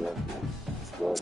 Yeah, it's good.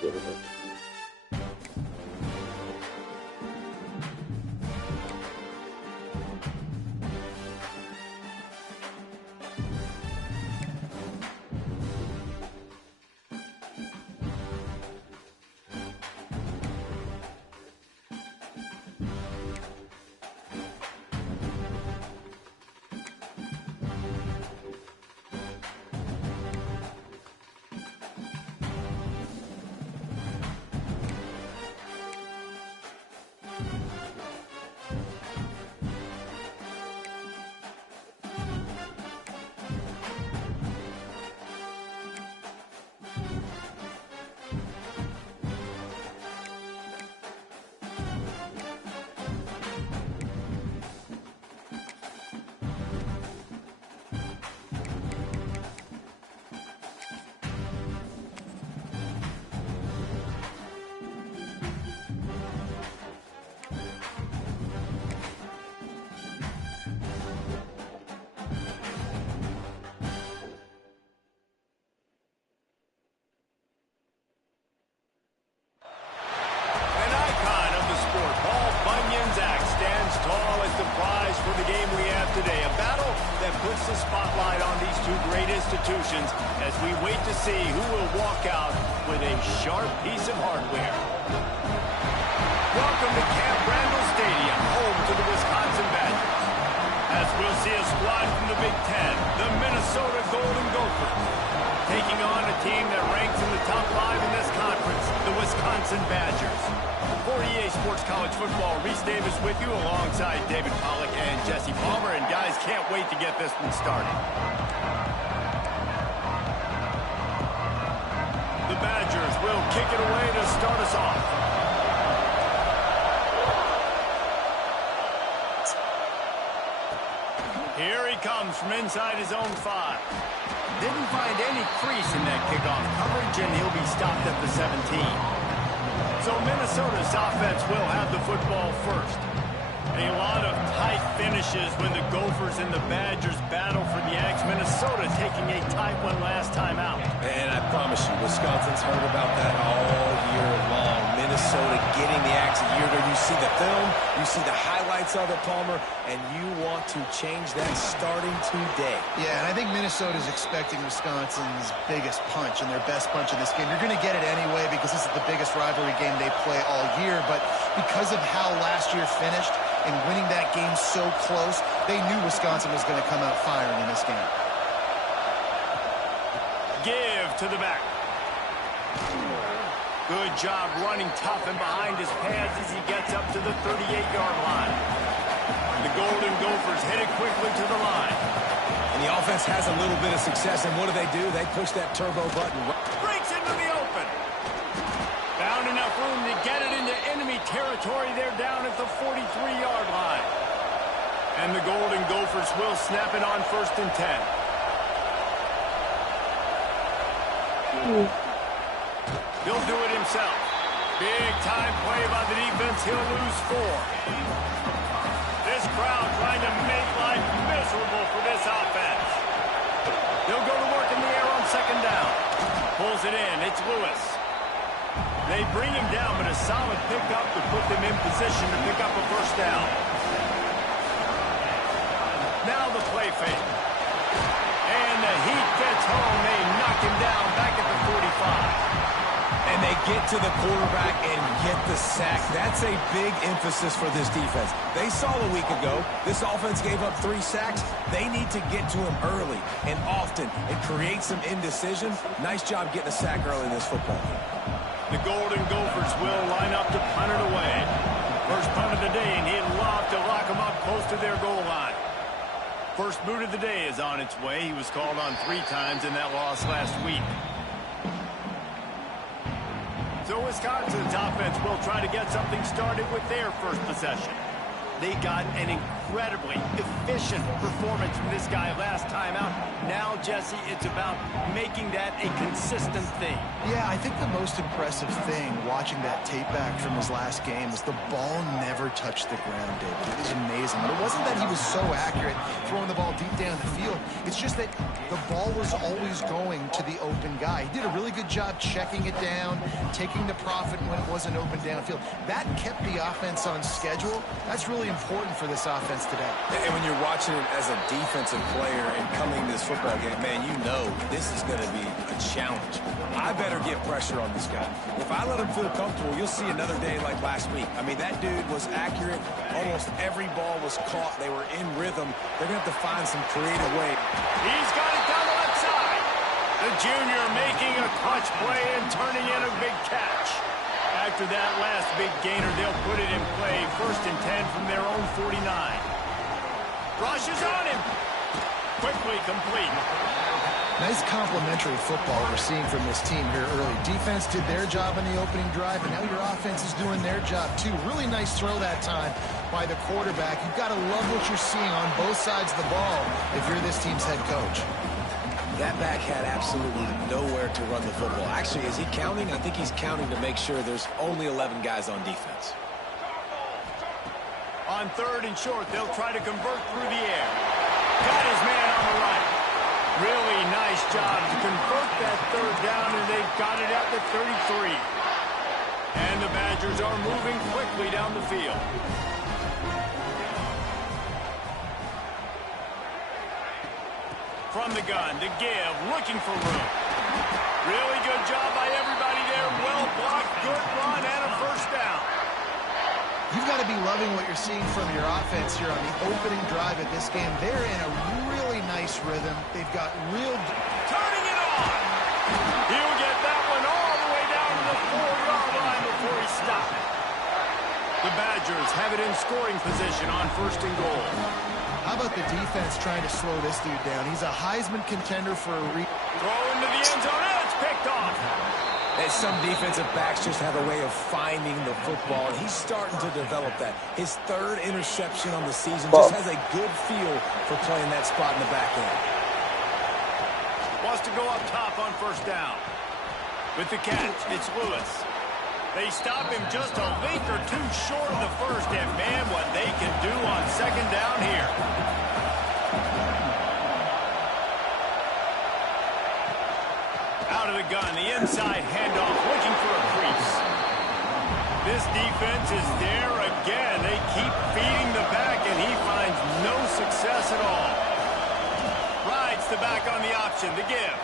For the game we have today, a battle that puts the spotlight on these two great institutions as we wait to see who will walk out with a sharp piece of hardware. Welcome to Camp Randall Stadium, home to the Wisconsin Badgers. As we'll see a squad from the Big Ten, the Minnesota Golden Gophers, taking on a team that ranks in the top 5 in this conference, the Wisconsin Badgers. For EA Sports College Football, Reese Davis with you alongside David Pollack and Jesse Palmer. And guys, can't wait to get this one started. The Badgers will kick it away to start us off. Here he comes from inside his own 5. Didn't find any crease in that kickoff coverage, and he'll be stopped at the 17. So Minnesota's offense will have the football first. A lot of tight finishes when the Gophers and the Badgers battle for the Axe. Minnesota taking a tight one last time out. And I promise you, Wisconsin's heard about that all year long. Minnesota getting the Axe a year ago. You see the film, you see the highlights of it, Palmer, and you want to change that starting today. Yeah, and I think Minnesota's expecting Wisconsin's biggest punch and their best punch in this game. You're going to get it anyway because this is the biggest rivalry game they play all year, but because of how last year finished and winning that game so close, they knew Wisconsin was going to come out firing in this game. Give to the back. Good job running tough and behind his pads as he gets up to the 38-yard line. The Golden Gophers headed quickly to the line. And the offense has a little bit of success, and what do? They push that turbo button. Breaks into the open. Found enough room to get it into enemy territory. They're down at the 43-yard line. And the Golden Gophers will snap it on 1st and 10. He'll do it himself. Big time play by the defense. He'll lose 4. This crowd trying to make life miserable for this offense. He'll go to work in the air on 2nd down. Pulls it in. It's Lewis. They bring him down, but a solid pickup to put them in position to pick up a 1st down. Now the play fake. And the heat gets home. They knock him down back at the 45. And they get to the quarterback and get the sack. That's a big emphasis for this defense. They saw a week ago, this offense gave up 3 sacks. They need to get to him early and often and create some indecision. Nice job getting a sack early in this football game. The Golden Gophers will line up to punt it away. First punt of the day, and he'd love to lock them up close to their goal line. First boot of the day is on its way. He was called on 3 times in that loss last week. So Wisconsin's offense will try to get something started with their first possession. They got an incredibly efficient performance from this guy last time out. Now, Jesse, it's about making that a consistent thing. Yeah, I think the most impressive thing watching that tape back from his last game is the ball never touched the ground, David. It was amazing. But it wasn't that he was so accurate throwing the ball deep down the field. It's just that the ball was always going to the open guy. He did a really good job checking it down, taking the profit when it wasn't open downfield. That kept the offense on schedule. That's really important for this offense today. And when you're watching it as a defensive player and coming to this football game, man, you know this is going to be a challenge. I better get pressure on this guy. If I let him feel comfortable, you'll see another day like last week. I mean, that dude was accurate. Almost every ball was caught. They were in rhythm. They're going to have to find some creative way. He's got it down the left side. The junior making a clutch play and turning in a big catch. After that last big gainer, they'll put it in play. 1st and 10 from their own 49. Rushes on him. Quickly complete. Nice complimentary football we're seeing from this team here early. Defense did their job in the opening drive, and now your offense is doing their job too. Really nice throw that time by the quarterback. You've got to love what you're seeing on both sides of the ball if you're this team's head coach. That back had absolutely nowhere to run the football. Actually, is he counting? I think he's counting to make sure there's only 11 guys on defense. On 3rd and short, they'll try to convert through the air. Got his man on the right. Really nice job to convert that 3rd down, and they've got it at the 33. And the Badgers are moving quickly down the field. From the gun, to give, looking for room. Really good job by everybody there. Well blocked, good run, and a 1st down. You've got to be loving what you're seeing from your offense here on the opening drive of this game. They're in a really nice rhythm. They've got real... Turning it on! He'll get that one all the way down to the 4-yard line before he stopped it. The Badgers have it in scoring position on 1st and goal. How about the defense trying to slow this dude down? He's a Heisman contender for a Throw into the end zone, and it's picked off. And some defensive backs just have a way of finding the football, and he's starting to develop that. His 3rd interception on the season just has a good feel for playing that spot in the back end. Wants to go up top on 1st down. With the catch, it's Lewis. They stop him just a link or two short of the 1st, and man, what they can do on 2nd down here. Out of the gun, the inside handoff, looking for a crease. This defense is there again. They keep feeding the back, and he finds no success at all. Rides the back on the option to give.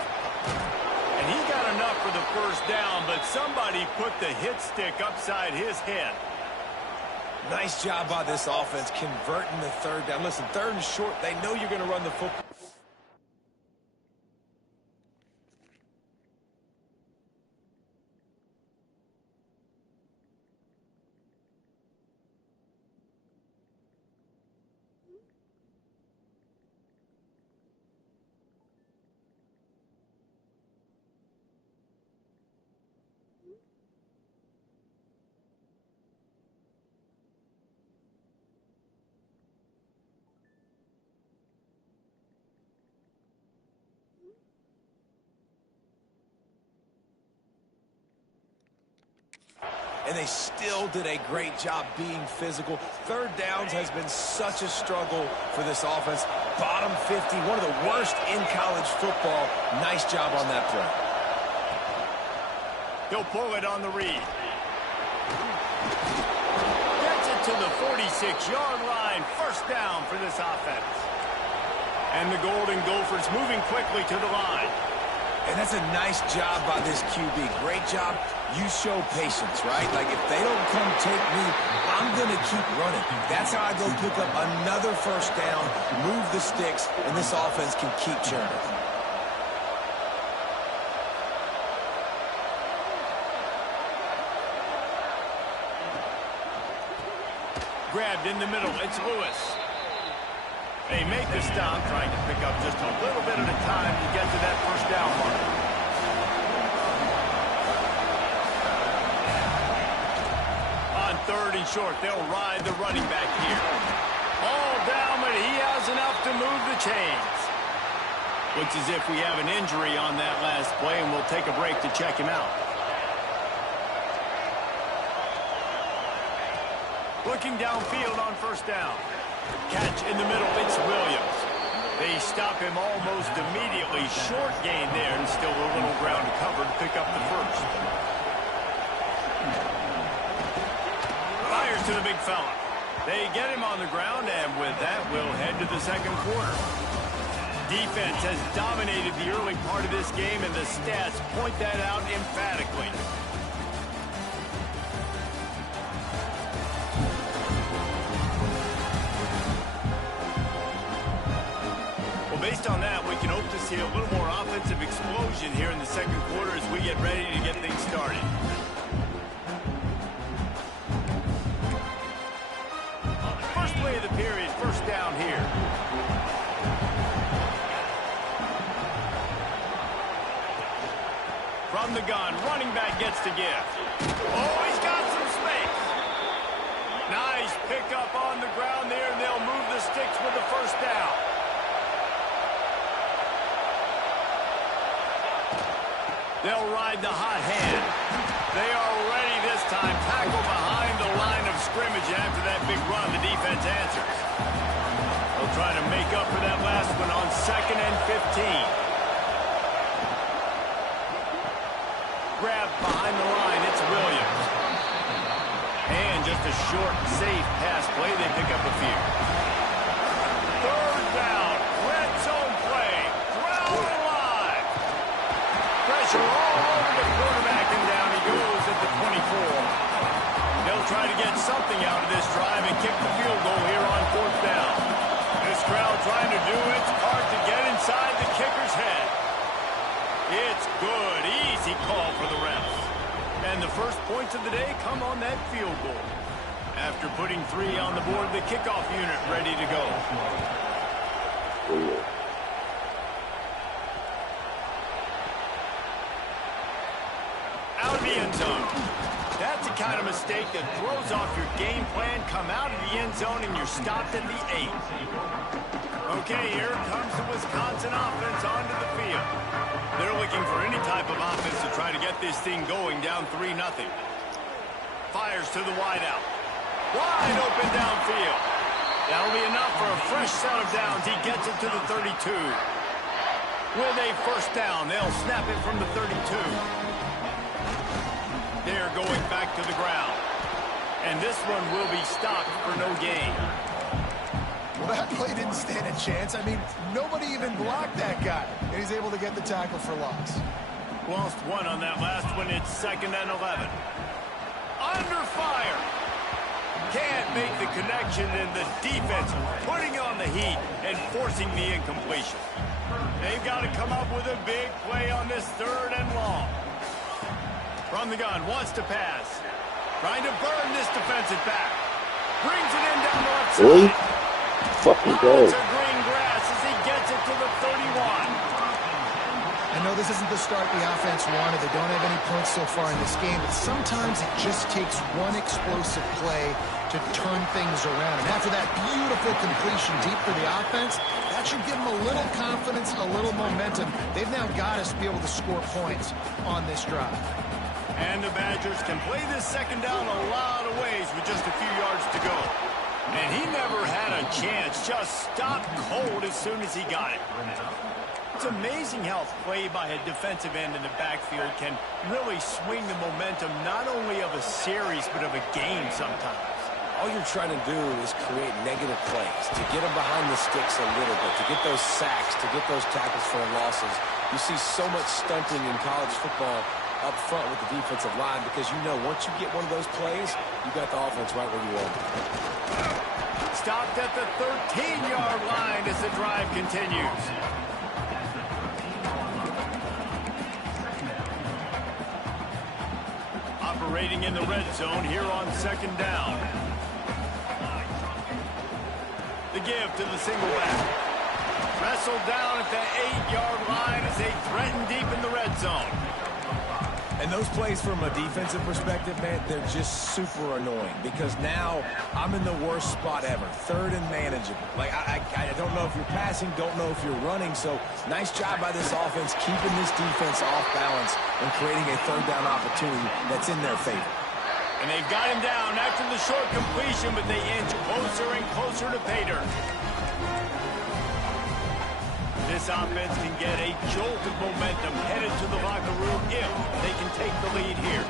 And he got enough for the 1st down, but somebody put the hit stick upside his head. Nice job by this offense converting the 3rd down. Listen, 3rd and short, they know you're going to run the football. And they still did a great job being physical. 3rd downs has been such a struggle for this offense. Bottom 50, one of the worst in college football. Nice job on that play. He'll pull it on the read. Gets it to the 46-yard line. 1st down for this offense. And the Golden Gophers moving quickly to the line. And that's a nice job by this QB. Great job. You show patience, right? Like, if they don't come take me, I'm going to keep running. That's how I go pick up another 1st down, move the sticks, and this offense can keep churning. Grabbed in the middle. It's Lewis. They make the stop, trying to pick up just a little bit at a time to get to that 1st down mark. On 3rd and short. They'll ride the running back here. All down, but he has enough to move the chains. Looks as if we have an injury on that last play, and we'll take a break to check him out. Looking downfield on 1st down. Catch in the middle, it's Williams. They stop him almost immediately. Short gain there, and still a little ground to cover to pick up the 1st. Fires to the big fella. They get him on the ground, and with that, we'll head to the 2nd quarter. Defense has dominated the early part of this game, and the stats point that out emphatically. Well, based on that, we can hope to see a little more offensive explosion here in the 2nd quarter as we get ready to get things started. First play of the period, 1st down here. From the gun, running back gets to give. Oh, he's got some space. Nice pickup on the ground there, and they'll move the sticks with the 1st down. They'll ride the hot hand. They are ready this time. Tackle behind the line of scrimmage, and after that big run, the defense answers. They'll try to make up for that last one on 2nd and 15. Grab behind the line, it's Williams. And just a short, safe pass play, they pick up a few. 3rd down, red zone play, ground alive. Pressure all over the quarterback, and down he goes at the 24. They'll try to get something out of this drive and kick the field goal here on 4th down. This crowd trying to do its part to get inside the kicker's head. It's good. Easy call for the refs. And the first points of the day come on that field goal. After putting 3 on the board, the kickoff unit ready to go. Out of the end zone. That's the kind of mistake that throws off your game plan. Come out of the end zone and you're stopped at the 8. Okay, here comes the Wisconsin offense onto the field. They're looking for any type of offense to try to get this thing going, down 3-0. Fires to the wideout. Wide open downfield. That'll be enough for a fresh set of downs. He gets it to the 32. With a 1st down, they'll snap it from the 32. They're going back to the ground. And this one will be stopped for no gain. Well, that play didn't stand a chance. I mean, nobody even blocked that guy, and he's able to get the tackle for loss. Lost 1 on that last one. It's 2nd and 11. Under fire. Can't make the connection, and the defense putting on the heat and forcing the incompletion. They've got to come up with a big play on this 3rd and long. From the gun, wants to pass. Trying to burn this defensive back. Brings it in down the left side. Fucking go. To green grass as he gets it to the 31. I know this isn't the start the offense wanted. They don't have any points so far in this game, but sometimes it just takes one explosive play to turn things around. And after that beautiful completion deep for the offense, that should give them a little confidence, a little momentum. They've now got us to be able to score points on this drive. And the Badgers can play this 2nd down a lot of ways with just a few yards to go. And he never had a chance, just stopped cold as soon as he got it. It's amazing how play by a defensive end in the backfield can really swing the momentum not only of a series but of a game sometimes. All you're trying to do is create negative plays, to get them behind the sticks a little bit, to get those sacks, to get those tackles for losses. You see so much stunting in college football up front with the defensive line because you know once you get one of those plays, you got the offense right where you want it. Stopped at the 13-yard line as the drive continues. Operating in the red zone here on 2nd down. The give to the single back. Wrestled down at the 8-yard line as they threaten deep in the red zone. And those plays from a defensive perspective, man, they're just super annoying because now I'm in the worst spot ever, third and manageable. Like, I don't know if you're passing, don't know if you're running, so nice job by this offense keeping this defense off balance and creating a third down opportunity that's in their favor. And they've got him down after the short completion, but they inch closer and closer to pay dirt. This offense can get a jolt of momentum headed to the locker room if they can take the lead here.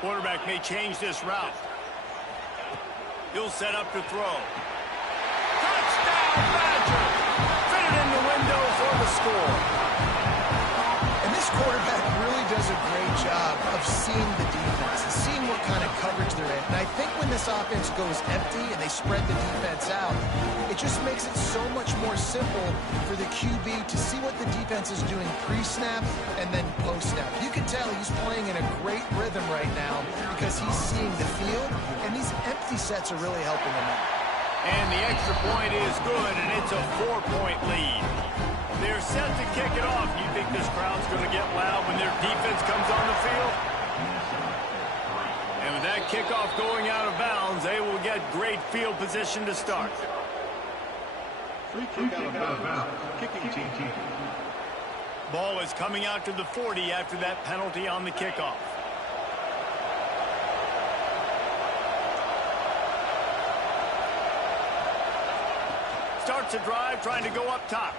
Quarterback may change this route. He'll set up to throw. Touchdown, Badgers! Fit it in the window for the score. And this quarterback really does a great job of seeing the defense and seeing what kind of coverage they're in. And I think when this offense goes empty and they spread the defense out, it just makes it so much more simple for the QB to see what the defense is doing pre-snap and then post-snap. You can tell he's playing in a great rhythm right now because he's seeing the field, and these empty sets are really helping him out. And the extra point is good, and it's a 4-point lead. They're set to kick it off. You think this crowd's going to get loud when their defense comes on the field? And with that kickoff going out of bounds, they will get great field position to start. Free kick out of bounds. Kicking team. Ball is coming out to the 40 after that penalty on the kickoff. Starts a drive trying to go up top.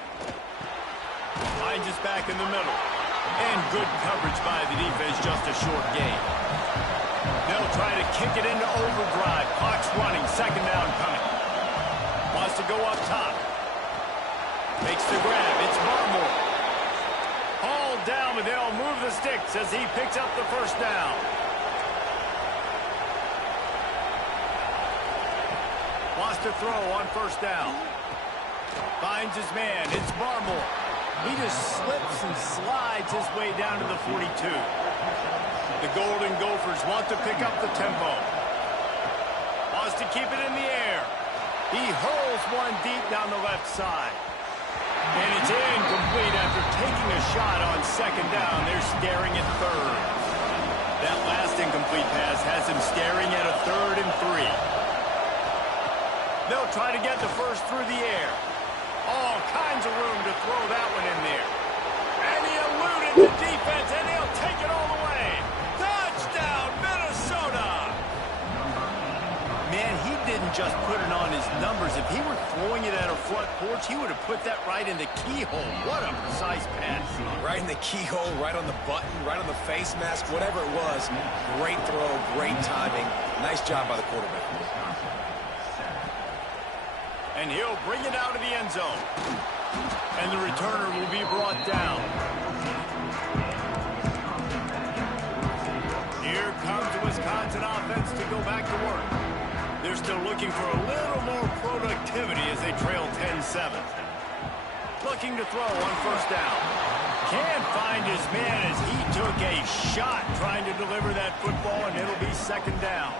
Finds us back in the middle. And good coverage by the defense, just a short gain. They'll try to kick it into overdrive. Clock's running, second down coming. Wants to go up top. Makes the grab, it's Barmore. Hauled down, but they'll move the sticks as he picks up the first down. Wants to throw on first down. Finds his man, it's Barmore. He just slips and slides his way down to the 42. The Golden Gophers want to pick up the tempo. Wants to keep it in the air. He hurls one deep down the left side. And it's incomplete after taking a shot on second down. They're staring at third. That last incomplete pass has him staring at a 3rd and 3. They'll try to get the first through the air. All kinds of room to throw that one in there. And he eluded the defense, and he'll take it all the way. Touchdown, Minnesota! Man, he didn't just put it on his numbers. If he were throwing it at a front porch, he would have put that right in the keyhole. What a precise pass. Right in the keyhole, right on the button, right on the face mask, whatever it was. Great throw, great timing. Nice job by the quarterback. And he'll bring it out of the end zone. And the returner will be brought down. Here comes the Wisconsin offense to go back to work. They're still looking for a little more productivity as they trail 10-7. Looking to throw on first down. Can't find his man as he took a shot trying to deliver that football, and it'll be second down.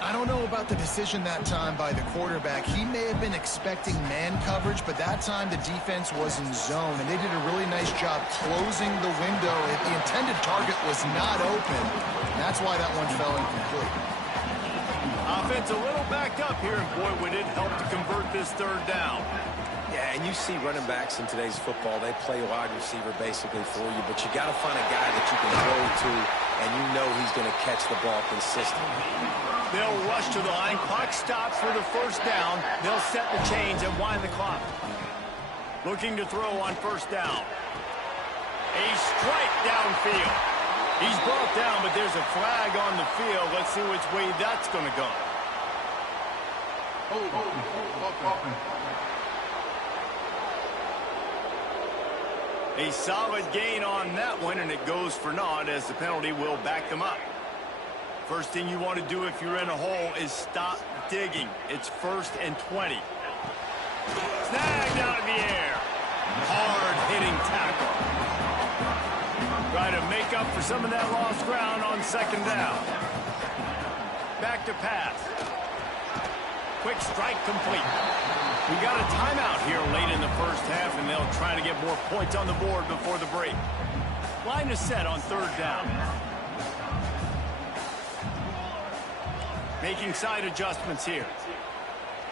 I don't know about the decision that time by the quarterback. He may have been expecting man coverage, but that time the defense was in zone, and they did a really nice job closing the window. The intended target was not open. That's why that one fell incomplete. Offense a little backed up here, and boy, would it help to convert this third down. Yeah, and you see running backs in today's football, they play wide receiver basically for you, but you got to find a guy that you can go to, and you know he's going to catch the ball consistently. They'll rush to the line. Clock stops for the first down. They'll set the chains and wind the clock. Looking to throw on first down. A strike downfield. He's brought down, but there's a flag on the field. Let's see which way that's going to go. A solid gain on that one, and it goes for naught as the penalty will back them up. First thing you want to do if you're in a hole is stop digging. It's 1st and 20. Snagged out of the air. Hard-hitting tackle. Try to make up for some of that lost ground on second down. Back to pass. Quick strike complete. We got a timeout here late in the first half, and they'll try to get more points on the board before the break. Line is set on third down. Making side adjustments here.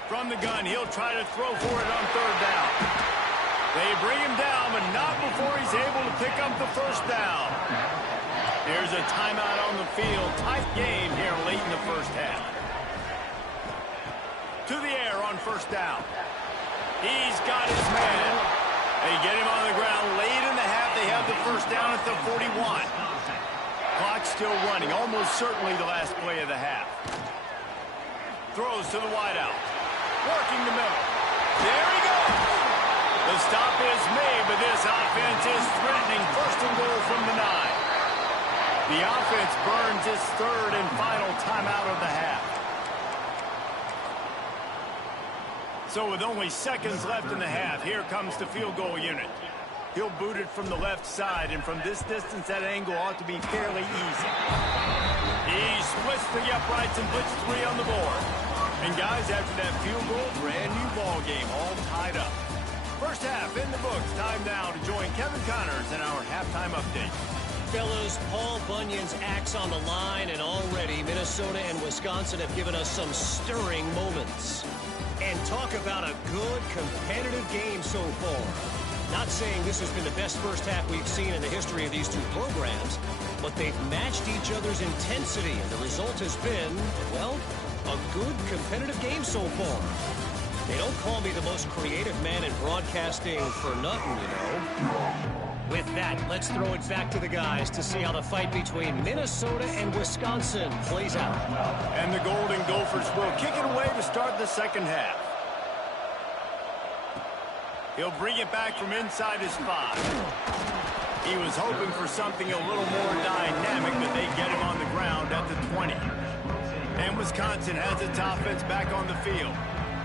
From the gun, he'll try to throw for it on third down. They bring him down, but not before he's able to pick up the first down. Here's a timeout on the field. Tight game here late in the first half. To the air on first down. He's got his man. They get him on the ground late in the half. They have the first down at the 41. Clock still running. Almost certainly the last play of the half. Throws to the wideout. Working the middle. There he goes. The stop is made, but this offense is threatening. First and goal from the 9. The offense burns its third and final timeout of the half. So with only seconds left in the half, here comes the field goal unit. He'll boot it from the left side, and from this distance, that angle ought to be fairly easy. He splits the uprights and puts 3 on the board. And guys, after that field goal, brand new ball game, all tied up. First half in the books. Time now to join Kevin Connors in our halftime update. Fellas, Paul Bunyan's axe on the line, and already Minnesota and Wisconsin have given us some stirring moments. And talk about a good, competitive game so far. Not saying this has been the best first half we've seen in the history of these two programs, but they've matched each other's intensity, and the result has been, well, a good, competitive game so far. They don't call me the most creative man in broadcasting for nothing, you know. With that, let's throw it back to the guys to see how the fight between Minnesota and Wisconsin plays out. And the Golden Gophers will kick it away to start the second half. He'll bring it back from inside his 5. He was hoping for something a little more dynamic, but they get him on the ground at the 20. And Wisconsin has its offense back on the field.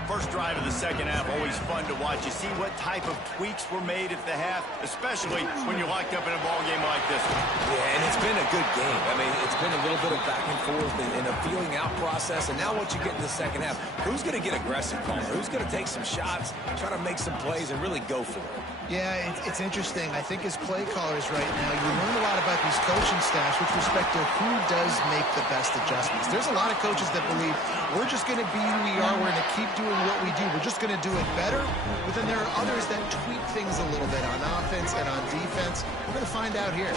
First drive of the second half, always fun to watch. You see what type of tweaks were made at the half, especially when you're locked up in a ball game like this one. Yeah, and it's been a good game. I mean, it's been a little bit of back and forth and a feeling out process. And now once you get in the second half, who's going to get aggressive, Palmer? Who's going to take some shots, try to make some plays, and really go for it? Yeah, it's interesting. I think as play callers right now, you learn a lot about these coaching staffs with respect to who does make the best adjustments. There's a lot of coaches that believe we're just going to be who we are. We're going to keep doing what we do. We're just going to do it better. But then there are others that tweak things a little bit on offense and on defense. We're going to find out here.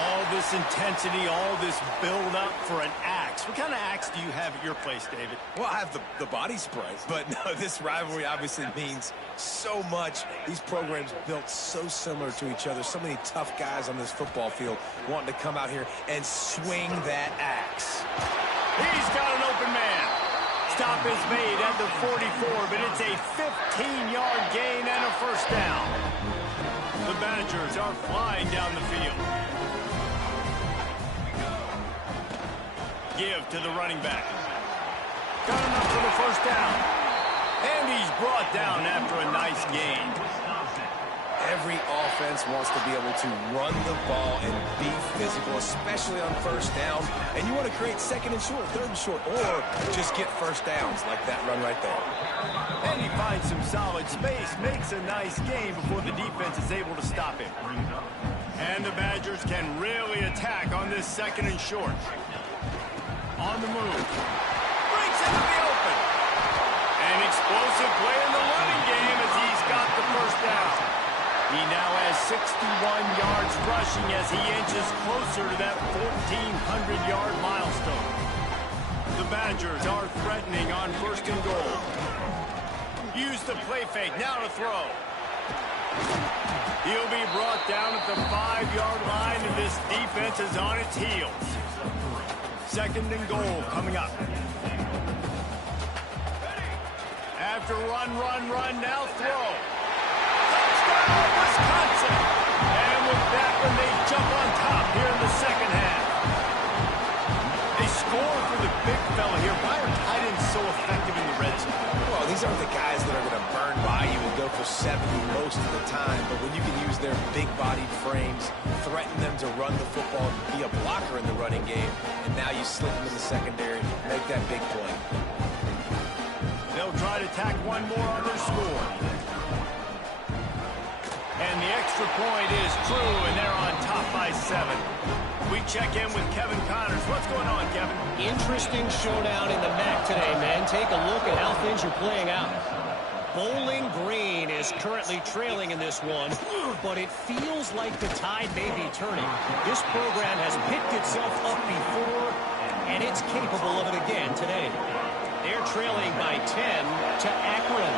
All this intensity, all this build-up for an axe. What kind of axe do you have at your place, David? Well, I have the body spray, but no, this rivalry obviously means so much. These programs built so similar to each other. So many tough guys on this football field wanting to come out here and swing that axe. He's got an open man. Stop is made at the 44, but it's a 15-yard gain and a first down. The Badgers are flying down the field. Give to the running back. Got enough for the first down. And he's brought down after a nice gain. Every offense wants to be able to run the ball and be physical, especially on first down. And you want to create second and short, third and short, or just get first downs like that run right there. And he finds some solid space, makes a nice gain before the defense is able to stop him. And the Badgers can really attack on this second and short. On the move. Breaks into the open. An explosive play in the running game as he's got the first down. He now has 61 yards rushing as he inches closer to that 1,400-yard milestone. The Badgers are threatening on first and goal. Use the play fake, now to throw. He'll be brought down at the 5-yard line, and this defense is on its heels. Second and goal coming up. After run, now throw. Touchdown, Wisconsin! And with that one, they jump on top here in the second half. They score for the big fella here. Why are tight ends so effective in the red zone? Well, these aren't the guys that are going to burn by you and go for 70 most of the time, but when you can use their big-bodied frames, threaten them to run the football, be a blocker in the running game, and now you slip them in the secondary, make that big play. They'll try to tack one more on their score. And the extra point is true, and they're on top by 7. We check in with Kevin Connors. What's going on, Kevin? Interesting showdown in the MAC today, man. Take a look at how things are playing out. Bowling Green is currently trailing in this one, but it feels like the tide may be turning. This program has picked itself up before, and it's capable of it again today. They're trailing by 10 to Akron.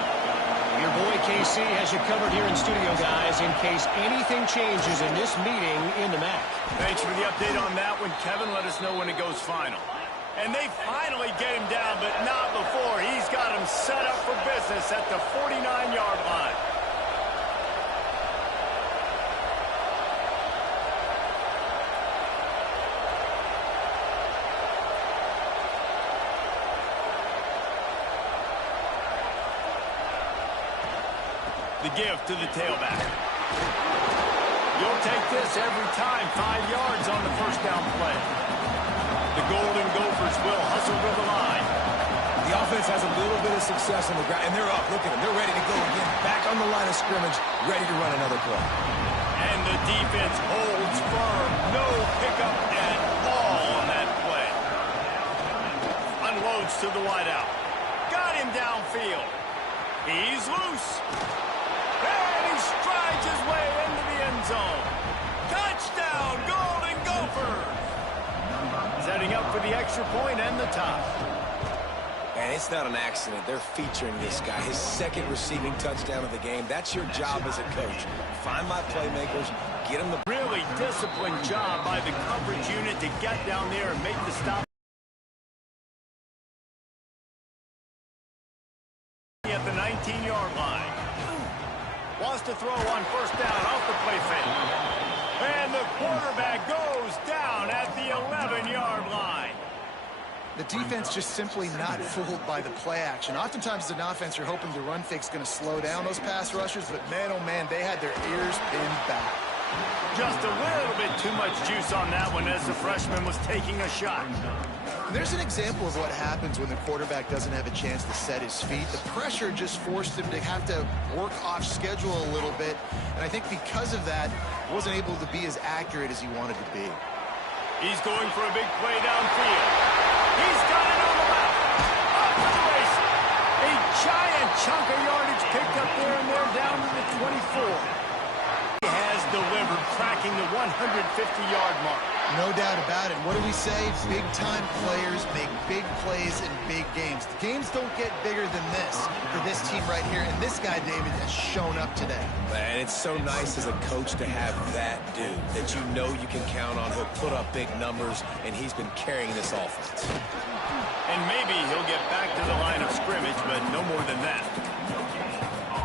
Your boy KC has you covered here in studio, guys, in case anything changes in this meeting in the MAC. Thanks for the update on that one, Kevin. Let us know when it goes final. And they finally get him down, but not before. He's got him set up for business at the 49-yard line. The give to the tailback. You'll take this every time. 5 yards on the first down play. The Golden Gophers will hustle to the line. The offense has a little bit of success on the ground, and they're up. Look at them. They're ready to go again. Back on the line of scrimmage, ready to run another play. And the defense holds firm. No pickup at all on that play. Unloads to the wideout. Got him downfield. He's loose. And he strides his way into the end zone. Touchdown, Golden Gophers! Setting up for the extra point and the tie. And it's not an accident. They're featuring this guy. His second receiving touchdown of the game. That's your job as a coach. Find my playmakers, get them the... Really disciplined job by the coverage unit to get down there and make the stop at the 19-yard line. Wants to throw on first down off the play fake. And the quarterback goes down at the 11-yard line. The defense just simply not fooled by the play action. Oftentimes, as an offense, you're hoping the run fake's going to slow down those pass rushers, but man, oh man, they had their ears pinned back. Just a little bit too much juice on that one as the freshman was taking a shot. And there's an example of what happens when the quarterback doesn't have a chance to set his feet. The pressure just forced him to have to work off schedule a little bit, and I think because of that, wasn't able to be as accurate as he wanted to be. He's going for a big play downfield. He's got it on the left. Up to the races. A giant chunk of yardage picked up there, and they're down to the 24. He has delivered, cracking the 150-yard mark. No doubt about it. What do we say? Big-time players make big plays in big games. The games don't get bigger than this for this team right here, and this guy, David, has shown up today. And it's so nice as a coach to have that dude that you know you can count on. He'll put up big numbers, and he's been carrying this offense. And maybe he'll get back to the line of scrimmage, but no more than that.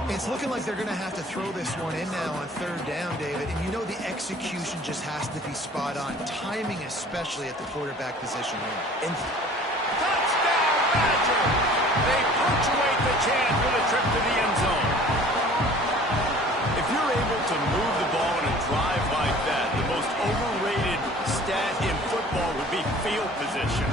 It's looking like they're going to have to throw this one in now on third down, David. And you know the execution just has to be spot on. Timing especially at the quarterback position here. Touchdown, Badger! They punctuate the chance with a trip to the end zone. If you're able to move the ball in a drive like that, the most overrated stat in football would be field position.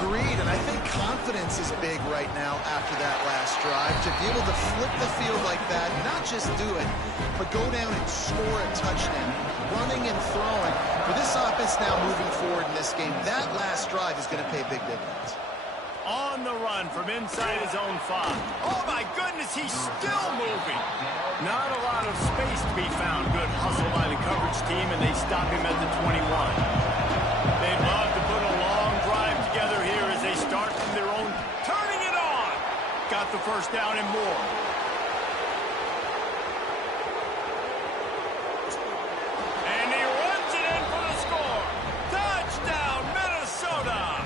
Agreed, and I think confidence is big right now after that last drive. To be able to flip the field like that, not just do it, but go down and score a touchdown. Running and throwing. For this offense now moving forward in this game, that last drive is going to pay big dividends. On the run from inside his own 5. Oh my goodness, he's still moving. Not a lot of space to be found. Good hustle by the coverage team, and they stop him at the 21. They'd love to put a long drive together here as they start from their own. Turning it on. Got the first down and more. And he runs it in for the score. Touchdown, Minnesota.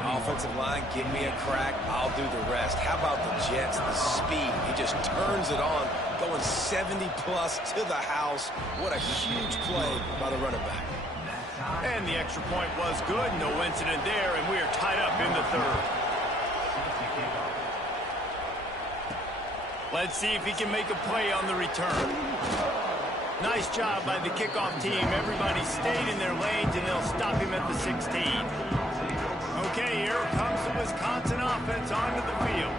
Offensive line, give me a crack, I'll do the rest. How about the Jets, the speed? He just turns it on, going 70-plus to the house. What a huge play by the running back. And the extra point was good. No incident there, and we are tied up in the third. Let's see if he can make a play on the return. Nice job by the kickoff team. Everybody stayed in their lanes, and they'll stop him at the 16. Okay, here comes the Wisconsin offense onto the field.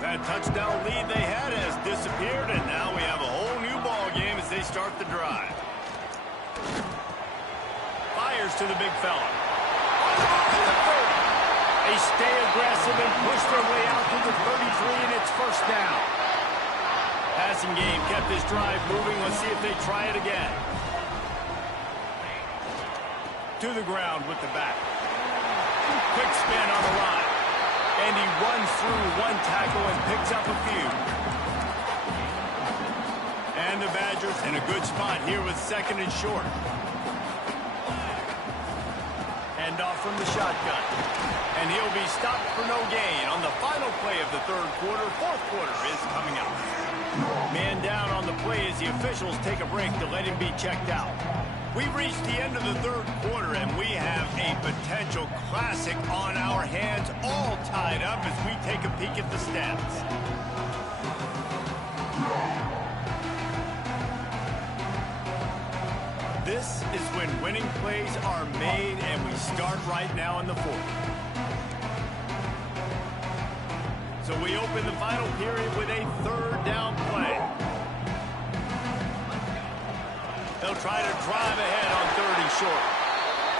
That touchdown lead they had has disappeared, and now we have a whole new ball game as they start the drive. Fires to the big fella. On the move to the 30. They stay aggressive and push their way out to the 33, and it's first down. Passing game kept this drive moving. Let's see if they try it again. To the ground with the back. Quick spin on the line. And he runs through one tackle and picks up a few. And the Badgers in a good spot here with second and short. Hand off from the shotgun. And he'll be stopped for no gain on the final play of the third quarter. Fourth quarter is coming up. Man down on the play as the officials take a break to let him be checked out. We've reached the end of the third quarter, and we have a potential classic on our hands, all tied up as we take a peek at the stats. This is when winning plays are made, and we start right now in the fourth. So we open the final period with a third down play. They'll try to drive ahead on 30 short.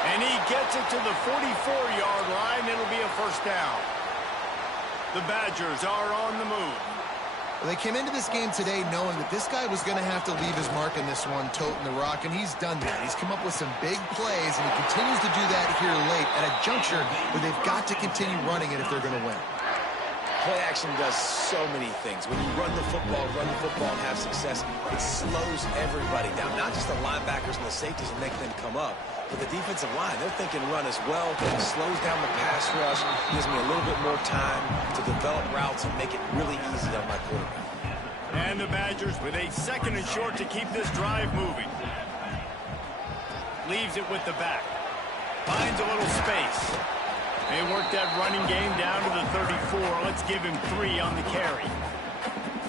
And he gets it to the 44-yard line. It'll be a first down. The Badgers are on the move. Well, they came into this game today knowing that this guy was going to have to leave his mark in this one, toting the rock, and he's done that. He's come up with some big plays, and he continues to do that here late at a juncture where they've got to continue running it if they're going to win. Play action does so many things. When you run the football and have success, it slows everybody down. Not just the linebackers and the safeties and make them come up, but the defensive line. They're thinking run as well. It slows down the pass rush, gives me a little bit more time to develop routes and make it really easy on my quarterback. And the Badgers with a second and short to keep this drive moving. Leaves it with the back. Finds a little space. They work that running game down to the 34. Let's give him 3 on the carry.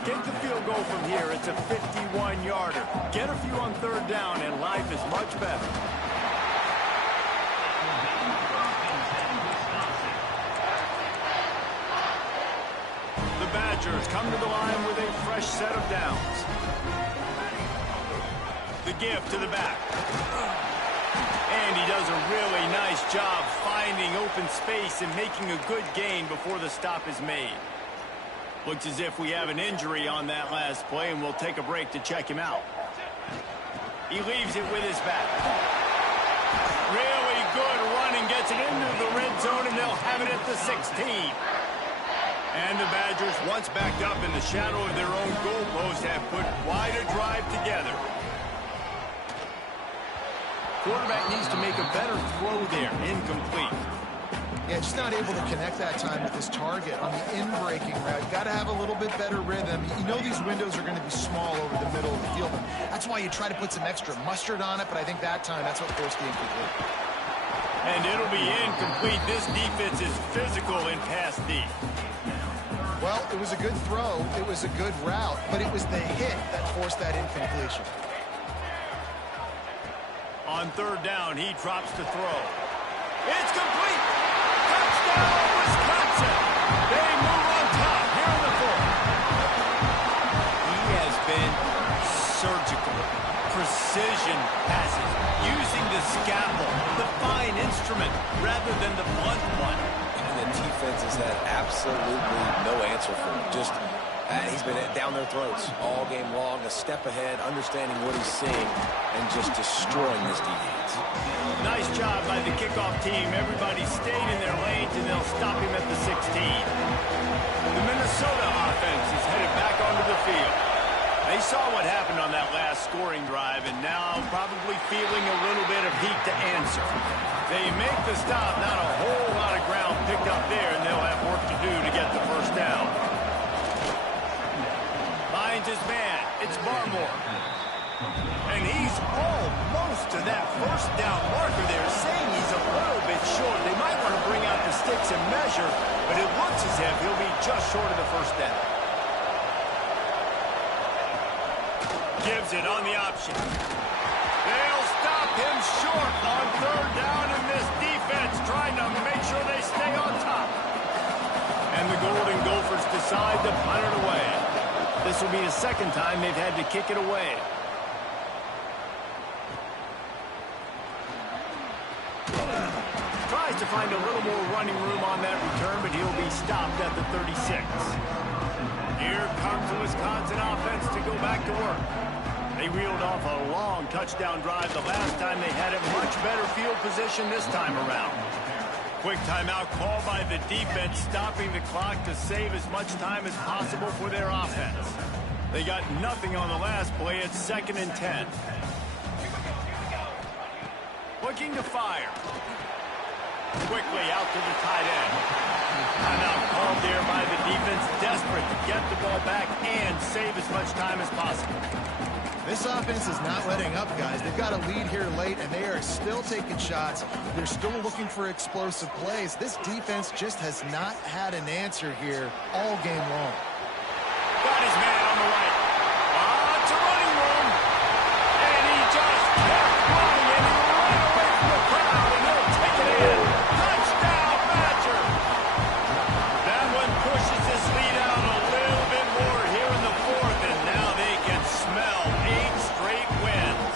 Take the field goal from here. It's a 51-yarder. Get a few on third down, and life is much better. The Badgers come to the line with a fresh set of downs. The give to the back. And he does a really nice job finding open space and making a good gain before the stop is made. Looks as if we have an injury on that last play, and we'll take a break to check him out. He leaves it with his back. Really good running, gets it into the red zone, and they'll have it at the 16. And the Badgers, once backed up in the shadow of their own goalpost, have put quite a drive together. Quarterback needs to make a better throw there. Incomplete. Yeah, just not able to connect that time with his target on the in-breaking route. Got to have a little bit better rhythm. You know these windows are going to be small over the middle of the field. That's why you try to put some extra mustard on it, but I think that time that's what forced the incomplete. And it'll be incomplete. This defense is physical in pass deep. Well, it was a good throw. It was a good route, but it was the hit that forced that incompletion. On third down, he drops to throw. It's complete! Touchdown, Wisconsin! They move on top here in the fourth. He has been surgical. Precision passes, using the scalpel, the fine instrument, rather than the blunt one. And the defense has had absolutely no answer for him. Just he's been down their throats all game long, a step ahead, understanding what he's seeing, and just destroying this defense. Nice job by the kickoff team. Everybody stayed in their lanes, and they'll stop him at the 16. The Minnesota offense is headed back onto the field. They saw what happened on that last scoring drive, and now probably feeling a little bit of heat to answer. They make the stop, not a whole lot of ground picked up there, and they'll have work to do to get the first down. Finds his man. It's Barmore. And he's almost to that first down marker there, saying he's a little bit short. They might want to bring out the sticks and measure, but it looks as if he'll be just short of the first down. Gives it on the option. They'll stop him short on third down, and this defense trying to make sure they stay on top. And the Golden Gophers decide to punt it away. This will be the second time they've had to kick it away. Tries to find a little more running room on that return, but he'll be stopped at the 36. Here comes the Wisconsin offense to go back to work. They reeled off a long touchdown drive the last time they had it. Much better field position this time around. Quick timeout called by the defense, stopping the clock to save as much time as possible for their offense. They got nothing on the last play. It's 2nd and 10. Looking to fire. Quickly out to the tight end. Timeout called there by the defense, desperate to get the ball back and save as much time as possible. This offense is not letting up, guys. They've got a lead here late, and they are still taking shots. They're still looking for explosive plays. This defense just has not had an answer here all game long. Got his man on the right. It's a running room. And he just kept running, and he ran away from the crowd, and he'll take it in. Touchdown, Badger. That one pushes this lead out a little bit more here in the 4th, and now they can smell 8 straight wins.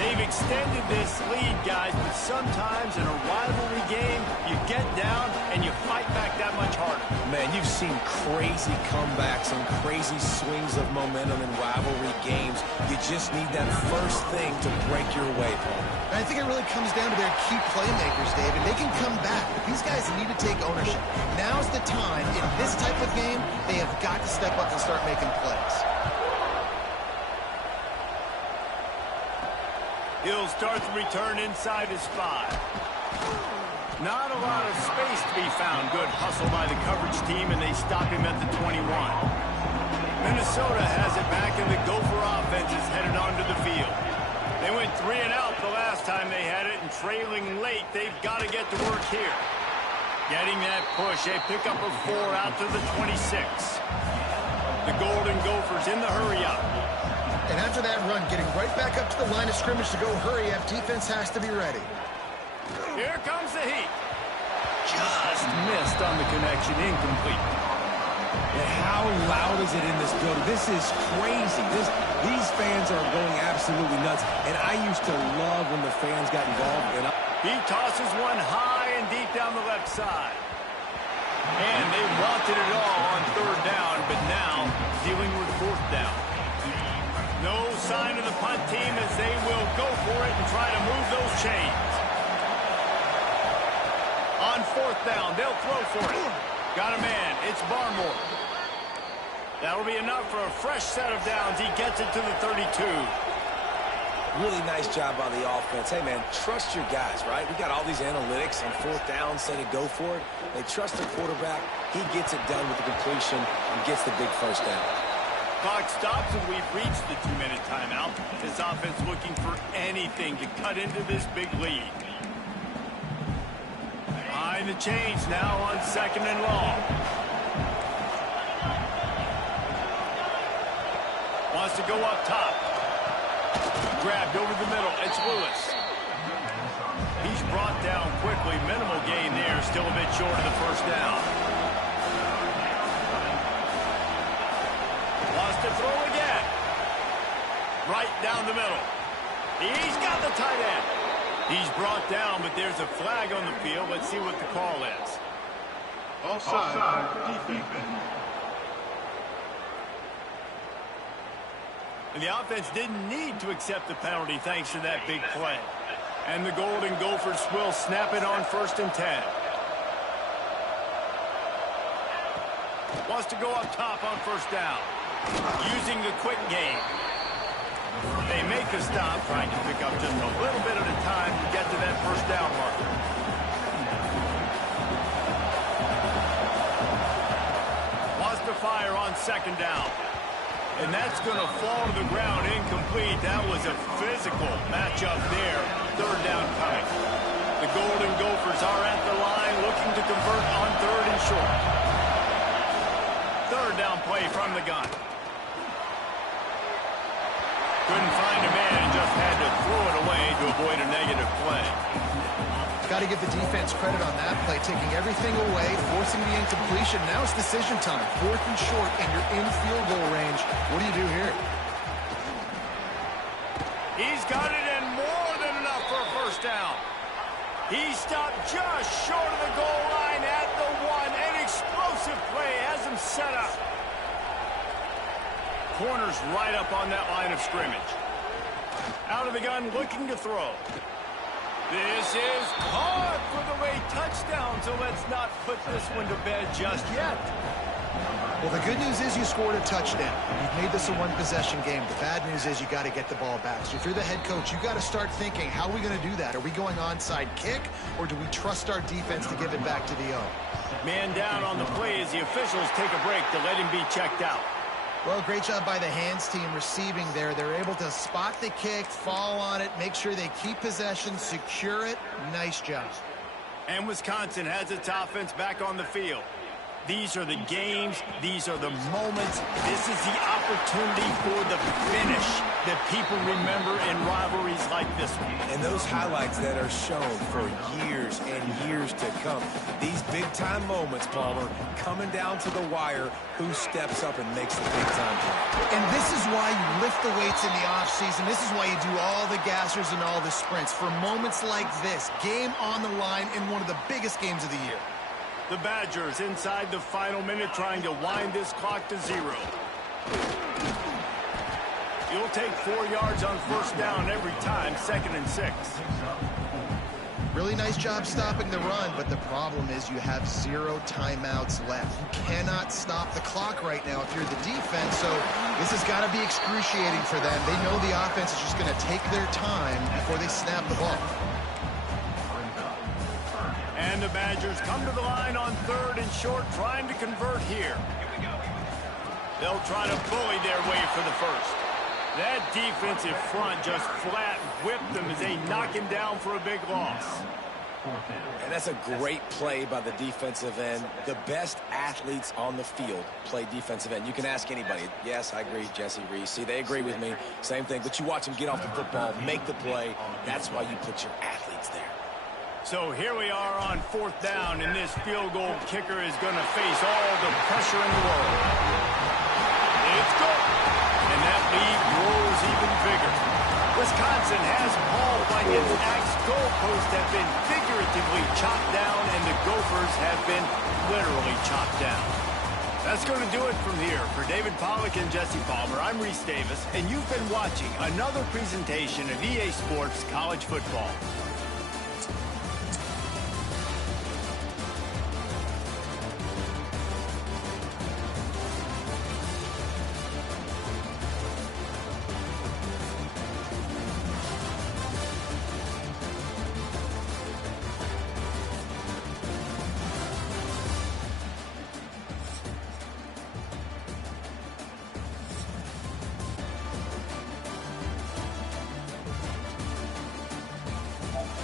They've extended this lead, guys, but sometimes in a rivalry game, you get down and you fight back that much harder. Man, you've seen crazy comebacks and crazy swings of momentum in rivalry games. You just need that first thing to break your way, Paul. And I think it really comes down to their key playmakers, David. They can come back, but these guys need to take ownership. Now's the time. In this type of game, they have got to step up and start making plays. He'll start the return inside his 5. Not a lot of space to be found. Good hustle by the coverage team, and they stop him at the 21. Minnesota has it back, and the Gopher offense is headed onto the field. They went 3 and out the last time they had it, and trailing late, they've got to get to work here. Getting that push, a pickup of 4 out to the 26. The Golden Gophers in the hurry-up. And after that run, getting right back up to the line of scrimmage to go hurry-up, defense has to be ready. Here comes the heat. Just missed on the connection, incomplete. And how loud is it in this building? This is crazy. These fans are going absolutely nuts. And I used to love when the fans got involved. He tosses one high and deep down the left side. And they wanted it all on 3rd down, but now dealing with 4th down. No sign of the punt team as they will go for it and try to move those chains. On 4th down, they'll throw for it. Got a man. It's Barmore. That'll be enough for a fresh set of downs. He gets it to the 32. Really nice job by the offense. Hey, man, trust your guys, right? We got all these analytics on 4th down, say to go for it. They trust their quarterback. He gets it done with the completion and gets the big 1st down. Clock stops, and we've reached the 2-minute timeout. This offense looking for anything to cut into this big lead. Behind the chains now on 2nd and long. Wants to go up top. Grabbed over the middle. It's Lewis. He's brought down quickly. Minimal gain there. Still a bit short of the 1st down. Wants to throw again. Right down the middle. He's got the tight end. He's brought down, but there's a flag on the field. Let's see what the call is. Offside. Defense. And the offense didn't need to accept the penalty thanks to that big play. And the Golden Gophers will snap it on 1st and 10. Wants to go up top on 1st down. Using the quick game. They make a stop, trying to pick up just a little bit at a time to get to that 1st down marker. Wants to fire on 2nd down. And that's going to fall to the ground incomplete. That was a physical matchup there. 3rd down coming. The Golden Gophers are at the line looking to convert on 3rd and short. 3rd down play from the gun. Couldn't find a man and just had to throw it away to avoid a negative play. Got to give the defense credit on that play, taking everything away, forcing the incompletion. Now it's decision time. 4th and short, and you're in field goal range. What do you do here? He's got it in more than enough for a first down. He stopped just short of the goal line at the 1. An explosive play has him set up. Corner's right up on that line of scrimmage. Out of the gun, looking to throw. This is caught for the late touchdown, so let's not put this one to bed just yet. Well, the good news is you scored a touchdown. You've made this a one-possession game. The bad news is you got to get the ball back. So if you're the head coach, you got to start thinking, how are we going to do that? Are we going onside kick, or do we trust our defense to give it back to the O? Man down on the play as the officials take a break to let him be checked out. Well, great job by the hands team receiving there. They're able to spot the kick, fall on it, make sure they keep possession, secure it. Nice job. And Wisconsin has its offense back on the field. These are the games. These are the moments. This is the opportunity for the finish that people remember in rivalries like this one. And those highlights that are shown for years and years to come. These big-time moments, Palmer, coming down to the wire, who steps up and makes the big-time play. And this is why you lift the weights in the offseason. This is why you do all the gassers and all the sprints. For moments like this, game on the line in one of the biggest games of the year. The Badgers inside the final minute trying to wind this clock to 0. You'll take 4 yards on first down every time, 2nd and 6. Really nice job stopping the run, but the problem is you have 0 timeouts left. You cannot stop the clock right now if you're the defense, so this has got to be excruciating for them. They know the offense is just going to take their time before they snap the ball. And the Badgers come to the line on 3rd and short, trying to convert here. They'll try to bully their way for the first. That defensive front just flat whipped them as they knock him down for a big loss. And that's a great play by the defensive end. The best athletes on the field play defensive end. You can ask anybody. Yes, I agree, Jesse Reese. See, they agree with me. Same thing. But you watch them get off the football, make the play. That's why you put your athletes there. So here we are on 4th down, and this field goal kicker is going to face all the pressure in the world. It's good. And that lead grows even bigger. Wisconsin has Paul Bunyan's axe goalposts have been figuratively chopped down, and the Gophers have been literally chopped down. That's going to do it from here. For David Pollack and Jesse Palmer, I'm Reese Davis, and you've been watching another presentation of EA Sports College Football.